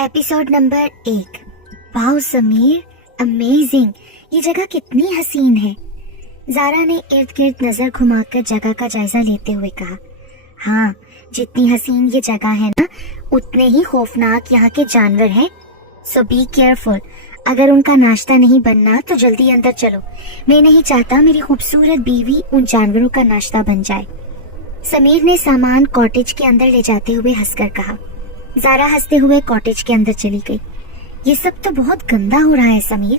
Episode number 1। Wow Sameer, amazing, ये जगह कितनी हसीन है। ज़ारा ने इर्द गिर्द नजर घुमाकर जगह का जायजा लेते हुए कहा। हाँ, जितनी हसीन ये जगह है ना, उतने ही खौफनाक यहाँ के जानवर हैं। सो बी केयरफुल। अगर उनका नाश्ता नहीं बनना तो जल्दी अंदर चलो। मैं नहीं चाहता मेरी खूबसूरत बीवी उन जानवरों का नाश्ता बन जाए। समीर ने सामान कॉटेज के अंदर ले जाते हुए हंसकर कहा। ज़ारा हंसते हुए कॉटेज के अंदर चली गई। ये सब तो बहुत गंदा हो रहा है समीर,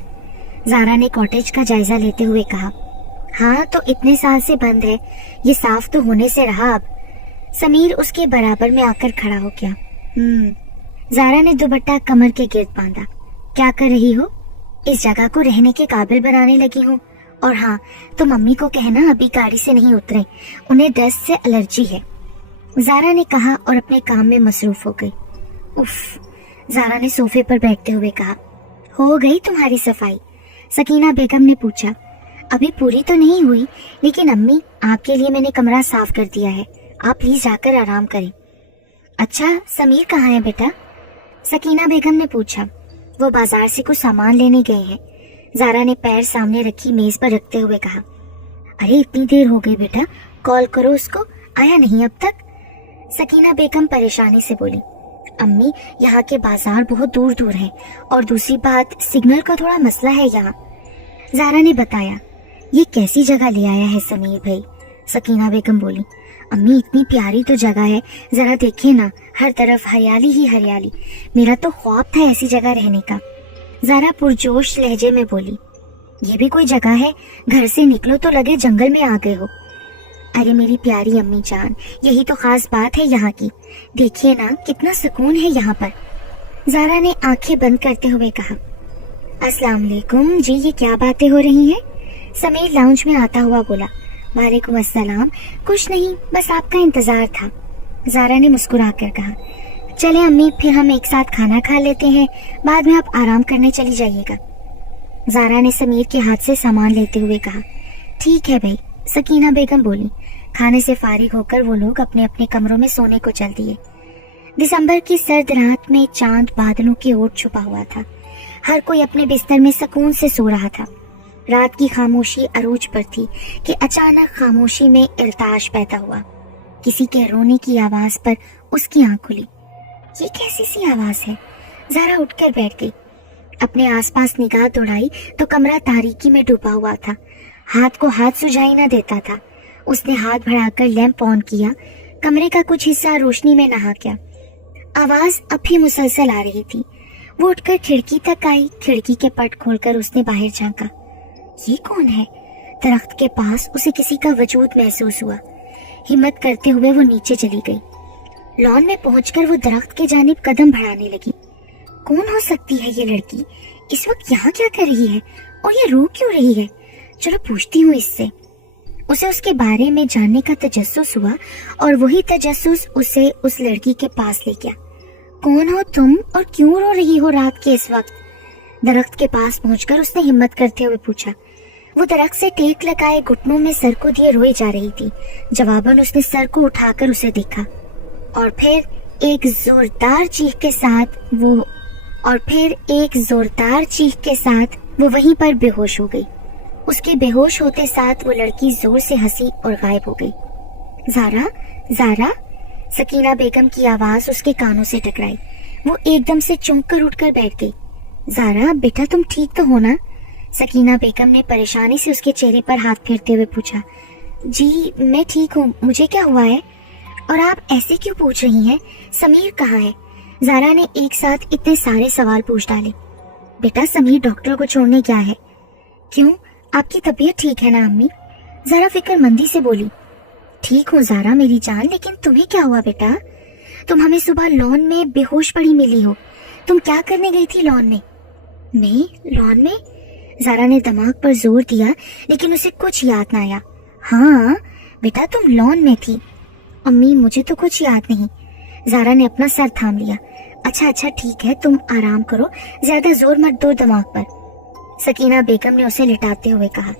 ज़ारा ने कॉटेज का जायजा लेते हुए कहा। हाँ तो इतने साल से बंद है, ये साफ तो होने से रहा अब। समीर उसके बराबर में आकर खड़ा हो गया। ज़ारा ने दुपट्टा कमर के गिर्द बांधा। क्या कर रही हो? इस जगह को रहने के काबिल बनाने लगी हूँ। और हाँ, तो मम्मी को कहना अभी गाड़ी से नहीं उतरे, उन्हें डस्ट से एलर्जी है, ज़ारा ने कहा और अपने काम में मसरूफ हो गई। उफ, ज़ारा ने सोफे पर बैठते हुए कहा। हो गई तुम्हारी सफाई? सकीना बेगम ने पूछा। अभी पूरी तो नहीं हुई, लेकिन अम्मी आपके लिए मैंने कमरा साफ कर दिया है, आप प्लीज जाकर आराम करें। अच्छा, समीर कहाँ है बेटा? सकीना बेगम ने पूछा। वो बाजार से कुछ सामान लेने गए हैं, ज़ारा ने पैर सामने रखी मेज पर रखते हुए कहा। अरे इतनी देर हो गई बेटा, कॉल करो उसको, आया नहीं अब तक? सकीना बेगम परेशानी से बोली। अम्मी, यहाँ के बाजार बहुत दूर दूर हैं, और दूसरी बात सिग्नल का थोड़ा मसला है यहाँ, ज़ारा ने बताया। ये कैसी जगह ले आया है समीर भाई? सकीना बेगम बोली। अम्मी इतनी प्यारी तो जगह है, जरा देखिए ना, हर तरफ हरियाली ही हरियाली। मेरा तो ख्वाब था ऐसी जगह रहने का, ज़ारा पुरजोश लहजे में बोली। ये भी कोई जगह है? घर से निकलो तो लगे जंगल में आ गए हो। अरे मेरी प्यारी अम्मी जान, यही तो खास बात है यहाँ की, देखिए ना कितना सुकून है यहाँ पर, ज़ारा ने आंखें बंद करते हुए कहा। अस्सलाम वालेकुम जी, ये क्या बातें हो रही हैं? समीर लाउंज में आता हुआ बोला। वालेकुम अस्सलाम, कुछ नहीं, बस आपका इंतजार था, ज़ारा ने मुस्कुराकर कहा। चले अम्मी, फिर हम एक साथ खाना खा लेते हैं, बाद में आप आराम करने चली जाइएगा, ज़ारा ने समीर के हाथ से सामान लेते हुए कहा। ठीक है भाई, सकीना बेगम बोली। खाने से फारिग होकर वो लोग अपने अपने कमरों में सोने को चल दिए। दिसंबर की सर्द रात में चांद बादलों की ओर छुपा हुआ था। हर कोई अपने बिस्तर में सुकून से सो रहा था। रात की खामोशी अरूज पर थी कि अचानक खामोशी में इल्ताश पैदा हुआ। किसी के रोने की आवाज पर उसकी आंख खुली। ये कैसी सी आवाज है? ज़ारा उठकर बैठ गई। अपने आसपास निगाह दौड़ाई तो कमरा तारीकी में डूबा हुआ था। हाथ को हाथ सुझाई न देता था। उसने हाथ बढ़ाकर लैंप ऑन किया। कमरे का कुछ हिस्सा रोशनी में नहा गया। आवाज अब भी मुसलसल आ रही थी। वो उठकर खिड़की तक आई। खिड़की के पट खोलकर उसने बाहर झांका। ये कौन है? दरख्त के पास उसे किसी का वजूद महसूस हुआ। हिम्मत करते हुए वो नीचे चली गई। लॉन में पहुंचकर वो दरख्त के जानिब कदम बढ़ाने लगी। कौन हो सकती है ये लड़की? इस वक्त यहाँ क्या कर रही है और ये रो क्यों रही है? चलो पूछती हूँ इससे। उसे उसके बारे में जानने का तजस्सुस हुआ और वही तजस्सुस उसे उस लड़की के पास ले गया। कौन हो तुम और क्यों रो रही हो रात के इस वक्त? दरख्त के पास पहुंचकर उसने हिम्मत करते हुए पूछा। वो दरख्त से टेक लगाए घुटनों में सर को दिए रोए जा रही थी। जवाबन उसने सर को उठाकर उसे देखा और फिर एक जोरदार चीख के साथ वो वहीं पर बेहोश हो गई। उसके बेहोश होते साथ वो लड़की जोर से हंसी और गायब हो गई। ज़ारा, ज़ारा, सकीना बेगम की आवाज उसके कानों से टकराई। वो एकदम से चौंक कर उठकर बैठ गई। ज़ारा बेटा, तुम ठीक तो हो ना? सकीना बेगम ने परेशानी से उसके चेहरे पर हाथ फेरते हुए पूछा। जी मैं ठीक हूँ, मुझे क्या हुआ है? और आप ऐसे क्यों पूछ रही हैं? समीर कहाँ है? ज़ारा ने एक साथ इतने सारे सवाल पूछ डाले। बेटा समीर डॉक्टर को छोड़ने गया है। क्यों, आपकी तबीयत ठीक है ना अम्मी? ज़रा फिक्रमंदी से बोली। ठीक हूँ ज़ारा मेरी जान, लेकिन तुम्हें क्या हुआ बेटा? तुम हमें सुबह लॉन में बेहोश पड़ी मिली हो। तुम क्या करने गई थी लॉन में? मैं लॉन में? ज़ारा ने दिमाग पर जोर दिया, लेकिन उसे कुछ याद न आया। हाँ बेटा, तुम लॉन में थी। अम्मी मुझे तो कुछ याद नहीं। ज़ारा ने अपना सर थाम लिया। अच्छा ठीक है, तुम आराम करो, ज्यादा जोर मत दो दिमाग पर, सकीना बेगम ने उसे लिटाते हुए कहा।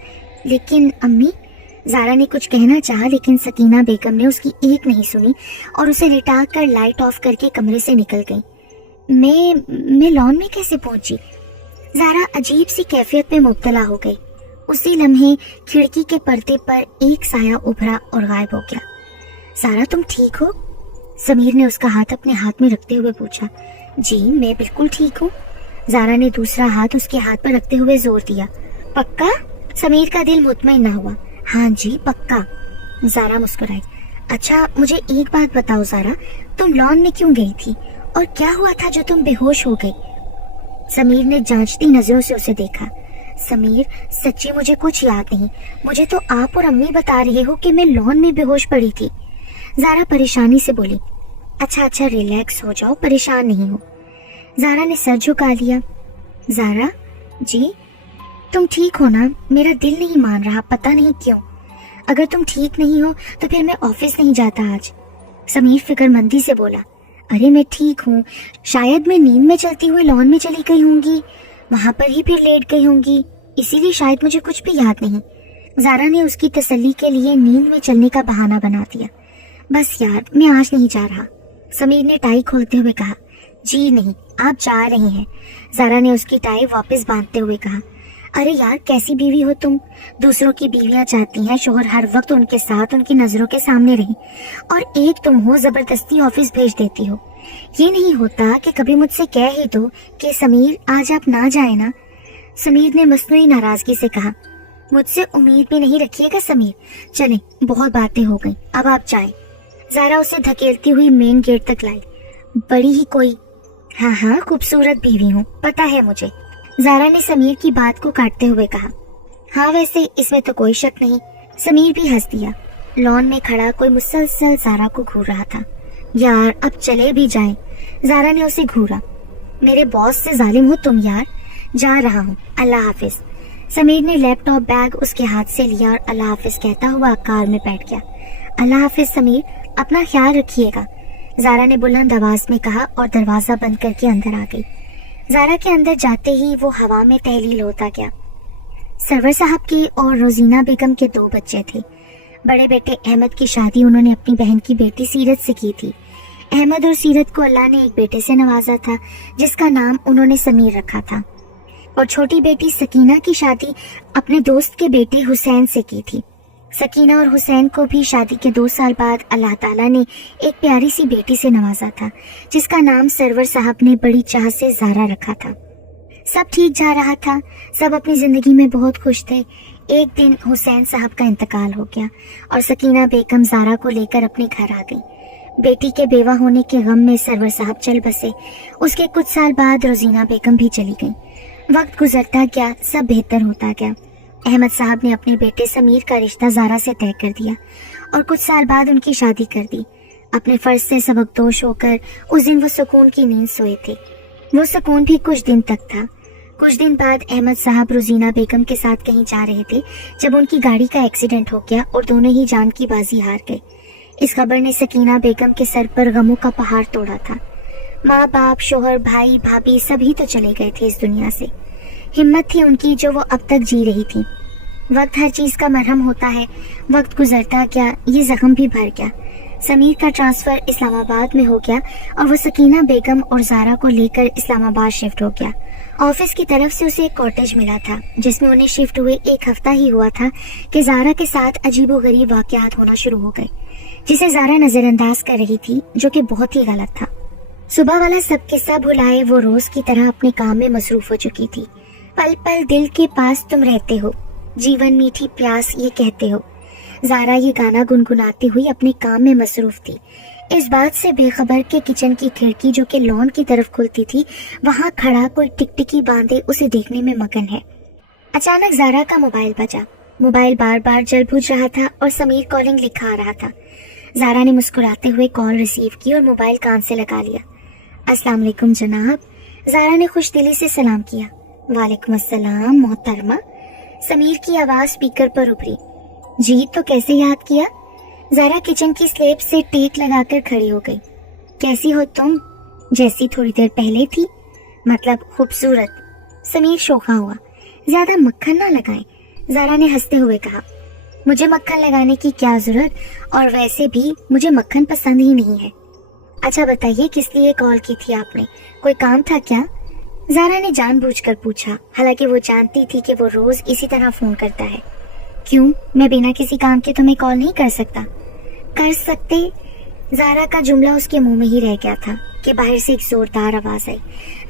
लेकिन अम्मी, ज़ारा ने कुछ कहना चाहा, लेकिन सकीना बेगम ने उसकी एक नहीं सुनी और उसे लिटा कर लाइट ऑफ करके कमरे से निकल गई। मैं लॉन में कैसे पहुंची? ज़ारा अजीब सी कैफियत में मुब्तला हो गई। उसी लम्हे खिड़की के पर्दे पर एक साया उभरा और गायब हो गया। ज़ारा, तुम ठीक हो? समीर ने उसका हाथ अपने हाथ में रखते हुए पूछा। जी मैं बिल्कुल ठीक हूँ। ज़ारा ने दूसरा हाथ उसके हाथ पर रखते हुए जोर दिया। पक्का? समीर का दिल मुतमईन ना हुआ। हाँ जी पक्का। ज़ारा मुस्कुराई। अच्छा मुझे एक बात बताओ ज़ारा, तुम लॉन में क्यों गई थी और क्या हुआ था जो तुम बेहोश हो गई? समीर ने जांचती नजरों से उसे देखा। समीर सच्ची मुझे कुछ याद नहीं, मुझे तो आप और अम्मी बता रहे हो कि मैं लॉन में बेहोश पड़ी थी। ज़ारा परेशानी से बोली। अच्छा रिलैक्स हो जाओ, परेशान नहीं हो। ज़ारा ने सर झुका लिया। ज़ारा जी तुम ठीक हो ना? मेरा दिल नहीं मान रहा, पता नहीं क्यों। अगर तुम ठीक नहीं हो तो फिर मैं ऑफिस नहीं जाता आज। समीर फिक्रमंदी से बोला। अरे मैं ठीक हूँ, शायद मैं नींद में चलती हुई लॉन में चली गई होंगी, वहां पर ही फिर लेट गई होंगी, इसीलिए शायद मुझे कुछ भी याद नहीं। ज़ारा ने उसकी तसल्ली के लिए नींद में चलने का बहाना बना दिया। बस यार मैं आज नहीं जा रहा। समीर ने टाई खोलते हुए कहा। जी नहीं आप जा रही हैं। ज़ारा ने उसकी टाई वापस बांधते हुए कहा। अरे यार कैसी बीवी हो तुम? दूसरों की बीवियां चाहती हैं शोहर हर वक्त उनके साथ उनकी नजरों के सामने रहे, और एक तुम हो जबरदस्ती ऑफिस भेज देती हो। ये नहीं होता कि कभी मुझसे कह ही दो कि समीर आज आप ना जाए ना। समीर ने मसनूई नाराजगी से कहा। मुझसे उम्मीद भी नहीं रखिएगा समीर। चले बहुत बातें हो गई, अब आप जाएं। ज़ारा उसे धकेलती हुई मेन गेट तक लाई। बड़ी ही कोई। हाँ खूबसूरत बीवी हूँ, पता है मुझे। ज़ारा ने समीर की बात को काटते हुए कहा। हाँ वैसे इसमें तो कोई शक नहीं। समीर भी हंस दिया। लॉन में खड़ा कोई मुसलसल ज़ारा को घूर रहा था। यार अब चले भी जाएं। ज़ारा ने उसे घूरा। मेरे बॉस से जालिम हो तुम यार। जा रहा हूँ, अल्लाह हाफिज। समीर ने लैपटॉप बैग उसके हाथ से लिया और अल्लाह हाफिज कहता हुआ कार में बैठ गया। अल्लाह हाफिज समीर, अपना ख्याल रखिएगा, ज़ारा ने बुलंद आवाज में कहा और दरवाजा बंद करके अंदर आ गई। ज़ारा के अंदर जाते ही वो हवा में तहलील होता गया। सरवर साहब के और रोजीना बेगम के 2 बच्चे थे। बड़े बेटे अहमद की शादी उन्होंने अपनी बहन की बेटी सीरत से की थी। अहमद और सीरत को अल्लाह ने एक बेटे से नवाजा था जिसका नाम उन्होंने समीर रखा था, और छोटी बेटी सकीना की शादी अपने दोस्त के बेटे हुसैन से की थी। सकीना और हुसैन को भी शादी के 2 साल बाद अल्लाह ताला ने एक प्यारी सी बेटी से नवाजा था जिसका नाम सरवर साहब ने बड़ी चाह से ज़ारा रखा था। सब ठीक जा रहा था, सब अपनी जिंदगी में बहुत खुश थे। एक दिन हुसैन साहब का इंतकाल हो गया और सकीना बेगम ज़ारा को लेकर अपने घर आ गई। बेटी के बेवा होने के गम में सरवर साहब चल बसे। उसके कुछ साल बाद रोजीना बेगम भी चली गई। वक्त गुजरता गया, सब बेहतर होता गया। अहमद साहब ने अपने बेटे समीर का रिश्ता ज़ारा से तय कर दिया और कुछ साल बाद उनकी शादी कर दी। अपने फर्ज से सबकदोश होकर उस दिन वो सुकून की नींद सोए थे। वो सुकून भी कुछ दिन तक था। कुछ दिन बाद अहमद साहब रोजीना बेगम के साथ कहीं जा रहे थे जब उनकी गाड़ी का एक्सीडेंट हो गया और दोनों ही जान की बाजी हार गए। इस खबर ने सकीना बेगम के सर पर गमों का पहाड़ तोड़ा था। माँ बाप, शोहर, भाई, भाभी सभी तो चले गए थे इस दुनिया से। हिम्मत थी उनकी जो वो अब तक जी रही थी। वक्त हर चीज का मरहम होता है। वक्त गुजरता गया, ये जख्म भी भर गया। समीर का ट्रांसफर इस्लामाबाद में हो गया और वो सकीना बेगम और ज़ारा को लेकर इस्लामाबाद शिफ्ट हो गया। ऑफिस की तरफ से उसे एक कॉटेज मिला था जिसमें उन्हें शिफ्ट हुए 1 हफ्ता ही हुआ था कि ज़ारा के साथ अजीबोगरीब वाक़यात होना शुरू हो गए जिसे ज़ारा नजरअंदाज कर रही थी, जो कि बहुत ही गलत था। सुबह वाला सब के सब भुलाए वो रोज की तरह अपने काम में मसरूफ हो चुकी थी। पल पल दिल के पास तुम रहते हो, जीवन मीठी प्यास ये कहते हो। ज़ारा ये गाना गुनगुनाती हुई अपने काम में मसरूफ थी, इस बात से बेखबर के किचन की खिड़की जो कि लॉन की तरफ खुलती थी वहां खड़ा कोई टिकटिकी बांधे उसे देखने में मगन है। अचानक ज़ारा का मोबाइल बजा। मोबाइल बार बार जल बुझ रहा था और समीर कॉलिंग लिखा आ रहा था। ज़ारा ने मुस्कुराते हुए कॉल रिसीव की और मोबाइल कान से लगा लिया। अस्सलाम वालेकुम जनाब। ज़ारा ने खुश दिली से सलाम किया। वालेकुम अस्सलाम मोहतरमा। समीर की आवाज़ स्पीकर पर उभरी। जी तो कैसे याद किया? ज़ारा किचन की स्लेब से टेक लगाकर खड़ी हो गई। कैसी हो तुम? जैसी थोड़ी देर पहले थी, मतलब खूबसूरत। समीर शोखा हुआ। ज्यादा मक्खन ना लगाए, ज़ारा ने हंसते हुए कहा। मुझे मक्खन लगाने की क्या जरूरत, और वैसे भी मुझे मक्खन पसंद ही नहीं है। अच्छा बताइए, किस लिए कॉल की थी आपने? कोई काम था क्या? ज़ारा ने जानबूझकर पूछा, हालांकि वो जानती थी कि वो रोज इसी तरह फोन करता है। क्यों? मैं बिना किसी काम के तुम्हें कॉल नहीं कर सकता। कर सकते? ज़ारा का जुमला उसके मुंह में ही रह गया था कि बाहर से एक जोरदार आवाज आई।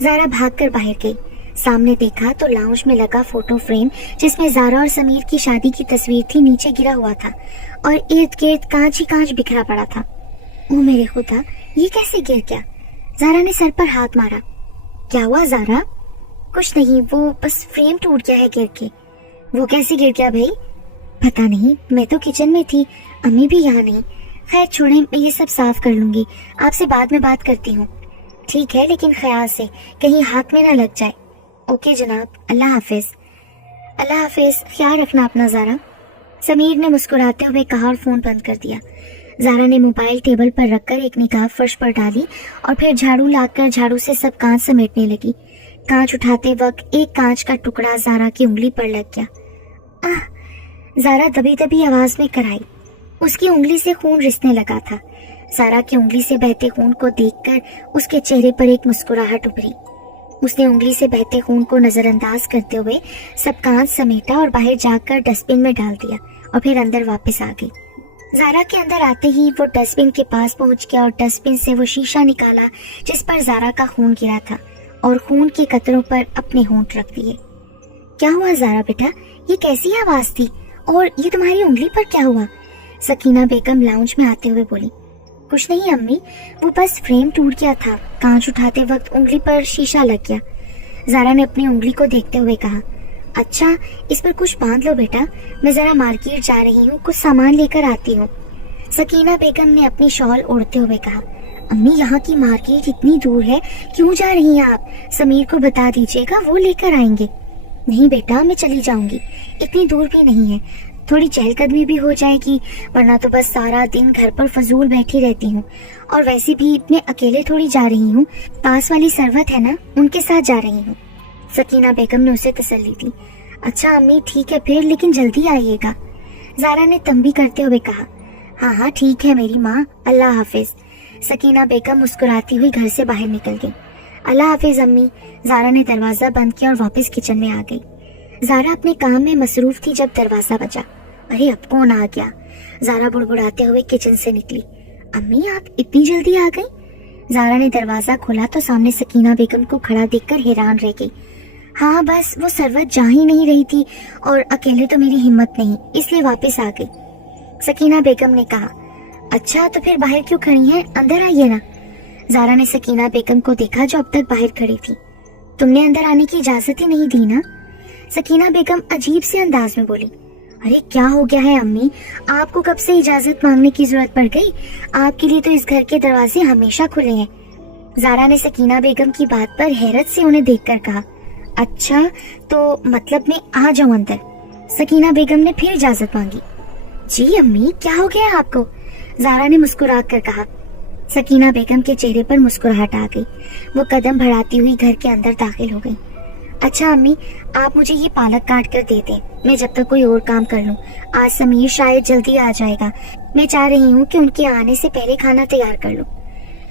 ज़ारा भागकर बाहर गई। सामने देखा तो लाउंज में लगा फोटो फ्रेम जिसमें ज़ारा और समीर की शादी की तस्वीर थी नीचे गिरा हुआ था और इर्द गिर्द कांच ही कांच बिखरा पड़ा था। ओ मेरे खुदा, ये कैसे गिर गया? ज़ारा ने सर पर हाथ मारा। क्या हुआ ज़ारा? कुछ नहीं, वो बस फ्रेम टूट गया है गिर के। वो कैसे गिर गया भाई? पता नहीं, मैं तो किचन में थी, अम्मी भी यहाँ नहीं। खैर छोड़ें, मैं ये सब साफ कर लूंगी, आपसे बाद में बात करती हूँ। ठीक है, लेकिन ख्याल से, कहीं हाथ में ना लग जाए। ओके जनाब, अल्लाह हाफिज। अल्लाह हाफिज, ख्याल रखना अपना ज़ारा। समीर ने मुस्कुराते हुए कहा और फोन बंद कर दिया। ज़ारा ने मोबाइल टेबल पर रखकर एक निगाह फर्श पर डाली और फिर झाड़ू लाकर झाड़ू से सब कांच समेटने लगी। कांच उठाते वक्त एक कांच का टुकड़ा ज़ारा की उंगली पर लग गया। आह! ज़ारा दबी दबी आवाज में कराई। उसकी उंगली से खून रिसने लगा था। ज़ारा की उंगली से बहते खून को देखकर उसके चेहरे पर एक मुस्कुराहट उभरी। उसने उंगली से बहते खून को नजरअंदाज करते हुए सब कांच समेटा और बाहर जाकर डस्टबिन में डाल दिया और फिर अंदर वापस आ गई। ज़ारा के अंदर आते ही वो डस्टबिन के पास पहुंच गया और डस्टबिन से वो शीशा निकाला जिस पर ज़ारा का खून गिरा था और खून के कतरों पर अपने होंठ रख दिए। क्या हुआ ज़ारा बेटा, ये कैसी आवाज थी और ये तुम्हारी उंगली पर क्या हुआ? सकीना बेगम लाउंज में आते हुए बोली। कुछ नहीं अम्मी, वो बस फ्रेम टूट गया था, कांच उठाते वक्त उंगली पर शीशा लग गया। ज़ारा ने अपनी उंगली को देखते हुए कहा। अच्छा, इस पर कुछ बांध लो बेटा, मैं जरा मार्केट जा रही हूँ, कुछ सामान लेकर आती हूँ। सकीना बेगम ने अपनी शॉल ओढ़ते हुए कहा। अम्मी, यहाँ की मार्केट इतनी दूर है, क्यों जा रही हैं आप? समीर को बता दीजिएगा, वो लेकर आएंगे। नहीं बेटा, मैं चली जाऊंगी, इतनी दूर भी नहीं है, थोड़ी चहलकदमी भी हो जाएगी, वरना तो बस सारा दिन घर पर फजूल बैठी रहती हूँ। और वैसे भी मैं अकेले थोड़ी जा रही हूँ, पास वाली सरवत है ना, उनके साथ जा रही हूँ। सकीना बेगम ने उसे तसल्ली दी। अच्छा अम्मी, ठीक है फिर, लेकिन जल्दी आइएगा। ज़ारा ने तंबी करते हुए कहा। हाँ हाँ ठीक है मेरी माँ, अल्लाह हाफिज। सकीना बेगम मुस्कुराती हुई घर से बाहर निकल गई। अल्लाह हाफिज अम्मी। ज़ारा ने दरवाजा बंद किया और वापस किचन में आ गई। ज़ारा अपने काम में मसरूफ थी जब दरवाजा बजा। अरे अब कौन आ गया? ज़ारा बुड़बुड़ाते हुए किचन से निकली। अम्मी, आप इतनी जल्दी आ गई? ज़ारा ने दरवाजा खोला तो सामने सकीना बेगम को खड़ा देखकर हैरान रह गई। हाँ बस वो सरवत जा ही नहीं रही थी और अकेले तो मेरी हिम्मत नहीं, इसलिए वापस आ गई। सकीना बेगम ने कहा। अच्छा तो फिर बाहर क्यों खड़ी हैं, अंदर आइए ना। ज़ारा ने सकीना बेगम को देखा जो अब तक बाहर खड़ी थी। तुमने अंदर आने की इजाजत ही नहीं दी ना? सकीना बेगम अजीब से अंदाज में बोली। अरे क्या हो गया है अम्मी, आपको कब से इजाजत मांगने की जरूरत पड़ गई? आपके लिए तो इस घर के दरवाजे हमेशा खुले हैं। ज़ारा ने सकीना बेगम की बात पर हैरत से उन्हें देखकर कहा। अच्छा तो मतलब मैं आ जाऊं अंदर? सकीना बेगम ने फिर इजाजत मांगी। जी अम्मी, क्या हो गया आपको? ज़ारा ने मुस्कुरा कर कहा। सकीना बेगम के चेहरे पर मुस्कुराहट आ गई। वो कदम बढ़ाती हुई घर के अंदर दाखिल हो गई। अच्छा अम्मी, आप मुझे ये पालक काट कर दे दें, मैं जब तक कोई और काम कर लूं। आज समीर शायद जल्दी आ जाएगा, मैं चाह रही हूँ कि उनके आने से पहले खाना तैयार कर लूं।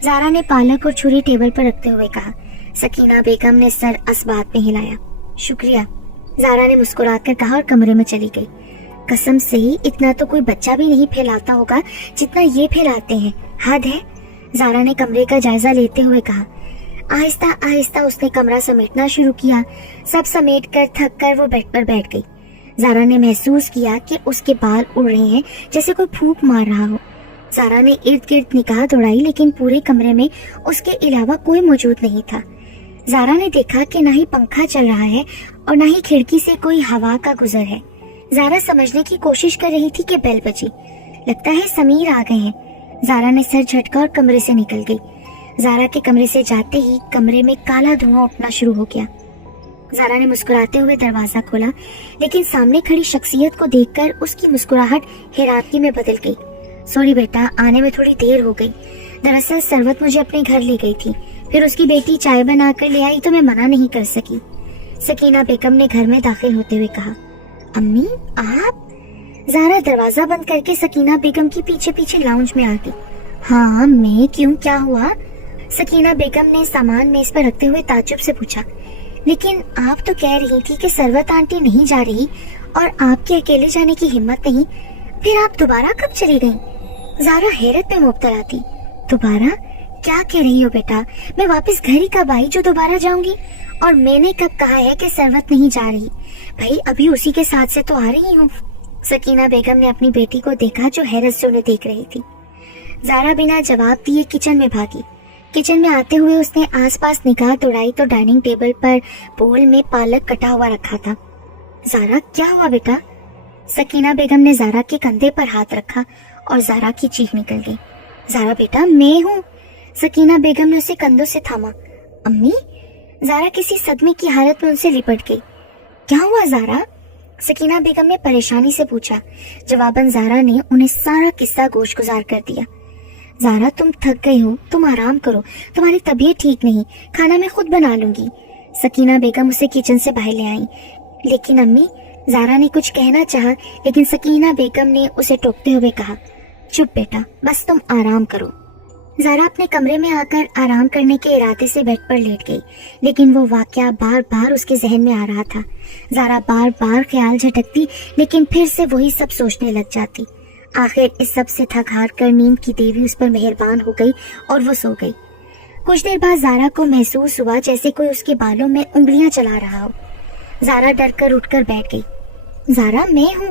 ज़ारा ने पालक और छुरी टेबल पर रखते हुए कहा। सकीना बेगम ने सर असबात में हिलाया। शुक्रिया, ज़ारा ने मुस्कुराकर कहा और कमरे में चली गई। कसम से ही इतना तो कोई बच्चा भी नहीं फैलाता होगा जितना ये फैलाते हैं, हद है। ज़ारा ने कमरे का जायजा लेते हुए कहा। आहिस्ता आहिस्ता उसने कमरा समेटना शुरू किया। सब समेट कर थक कर वो बेड पर बैठ गई। ज़ारा ने महसूस किया कि उसके बाल उड़ रहे हैं जैसे कोई फूंक मार रहा हो। ज़ारा ने इर्द गिर्द निगाह दौड़ाई, लेकिन पूरे कमरे में उसके अलावा कोई मौजूद नहीं था। ज़ारा ने देखा कि ना ही पंखा चल रहा है और ना ही खिड़की से कोई हवा का गुजर है। ज़ारा समझने की कोशिश कर रही थी कि बेल बजी। लगता है समीर आ गए हैं। ज़ारा ने सर झटका और कमरे से निकल गई। ज़ारा के कमरे से जाते ही कमरे में काला धुआं उठना शुरू हो गया। ज़ारा ने मुस्कुराते हुए दरवाजा खोला, लेकिन सामने खड़ी शख्सियत को देखकर उसकी मुस्कुराहट हैरानी में बदल गई। सॉरी बेटा, आने में थोड़ी देर हो गई। दरअसल सरवत मुझे अपने घर ले गई थी, फिर उसकी बेटी चाय बनाकर ले आई तो मैं मना नहीं कर सकी। सकीना बेगम ने घर में दाखिल होते हुए कहा। अम्मी आप? ज़ारा दरवाजा बंद करके सकीना बेगम की पीछे पीछे लाउंज में आ गई। हाँ मैं क्यों, क्या हुआ? सकीना बेगम ने सामान मेज पर रखते हुए ताज्जुब से पूछा। लेकिन आप तो कह रही थी कि सरवत आंटी नहीं जा रही और आपके अकेले जाने की हिम्मत नहीं, फिर आप दोबारा कब चली गईं? ज़ारा हैरत में मुब्तला थी। दोबारा? क्या कह रही हो बेटा? मैं वापस घर ही कब आई जो दोबारा जाऊंगी? और मैंने कब कहा है कि सरवत नहीं जा रही? भाई अभी उसी के साथ से तो आ रही हूँ। सकीना बेगम ने अपनी बेटी को देखा जो हैरत से उन्हें देख रही थी। ज़ारा बिना जवाब दिए किचन में भागी। किचन में आते हुए उसने आसपास निगाह दौड़ाई तो डाइनिंग टेबल पर बोल में पालक कटा हुआ रखा था। ज़ारा क्या हुआ बेटा? सकीना बेगम ने ज़ारा के कंधे पर हाथ रखा और ज़ारा की चीख निकल गई। ज़ारा बेटा मैं हूँ। सकीना बेगम ने उसे कंधों से थामा। अम्मी? ज़ारा किसी सदमे की हालत में उनसे लिपट गई। क्या हुआ ज़ारा? सकीना बेगम ने परेशानी से पूछा। जवाबन ज़ारा ने उन्हें सारा किस्सा गोश गुजार कर दिया। ज़ारा तुम थक गई हो, तुम आराम करो, तुम्हारी तबीयत ठीक नहीं, खाना मैं खुद बना लूंगी। सकीना बेगम उसे किचन से बाहर ले आई। लेकिन अम्मी, ज़ारा ने कुछ कहना चाहा लेकिन सकीना बेगम ने उसे टोकते हुए कहा, चुप बेटा, बस तुम आराम करो। ज़ारा अपने कमरे में आकर आराम करने के इरादे से बेड पर लेट गई, लेकिन वो वाकया बार बार उसके जहन में आ रहा था। ज़ारा बार बार ख्याल झटकती लेकिन फिर से वही सब सोचने लग जाती। आखिर इस सब से थक हार कर नींद की देवी उस पर मेहरबान हो गई और वो सो गई। कुछ देर बाद ज़ारा को महसूस हुआ जैसे कोई उसके बालों में उंगलियां चला रहा हो। ज़ारा डर कर उठकर बैठ गई। ज़ारा मैं हूँ।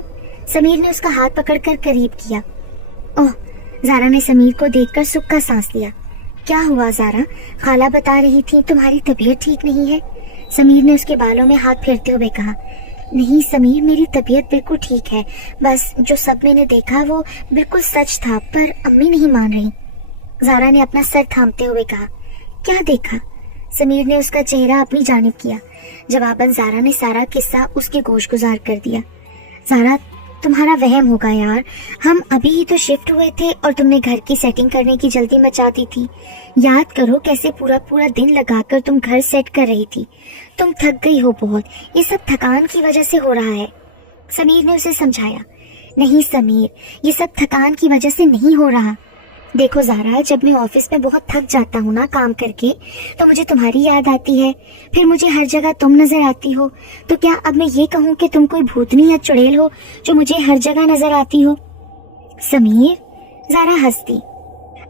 समीर ने उसका हाथ पकड़कर करीब किया। ओह, ज़ारा ने समीर को देखकर सुख का सांस लिया। क्या हुआ ज़ारा? खाला बता रही थी तुम्हारी तबीयत ठीक नहीं है। समीर ने उसके बालों में हाथ फेरते हुए कहा। नहीं समीर, मेरी तबीयत बिल्कुल ठीक है, बस जो सब मैंने देखा वो बिल्कुल सच था, पर अम्मी नहीं मान रही। ज़ारा ने अपना सर थामते हुए कहा। क्या देखा? समीर ने उसका चेहरा अपनी जानिब किया। जवाबन ज़ारा ने सारा किस्सा उसके गोश गुजार कर दिया। ज़ारा तुम्हारा वहम होगा यार, हम अभी ही तो शिफ्ट हुए थे और तुमने घर की सेटिंग करने की जल्दी मचा दी थी। याद करो कैसे पूरा पूरा दिन लगाकर तुम घर सेट कर रही थी। तुम थक गई हो बहुत, ये सब थकान की वजह से हो रहा है। समीर ने उसे समझाया। नहीं समीर, ये सब थकान की वजह से नहीं हो रहा। देखो ज़ारा, जब मैं ऑफिस में बहुत थक जाता हूँ ना काम करके, तो मुझे तुम्हारी याद आती है, फिर मुझे हर जगह तुम नजर आती हो। तो क्या अब मैं ये कहूँ कि तुम कोई भूतनी या चुड़ैल हो जो मुझे हर जगह नजर आती हो? समीर, ज़ारा हंसती।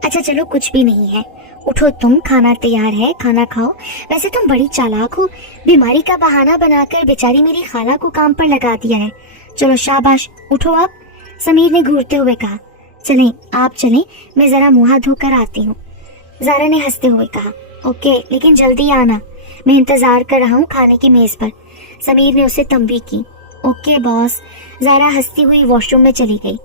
अच्छा चलो कुछ भी नहीं है, उठो तुम, खाना तैयार है, खाना खाओ। वैसे तुम बड़ी चालाक हो, बीमारी का बहाना बनाकर बेचारी मेरी खाला को काम पर लगा दिया है। चलो शाबाश, उठो आप। समीर ने घूरते हुए कहा। चलें, आप चलें, मैं जरा मुंह हाथ धोकर आती हूँ। ज़ारा ने हंसते हुए कहा। ओके, लेकिन जल्दी आना, मैं इंतजार कर रहा हूँ खाने की मेज पर। समीर ने उसे तंबीह की। Okay boss. ज़ारा हंसती हुई वॉशरूम में चली गई।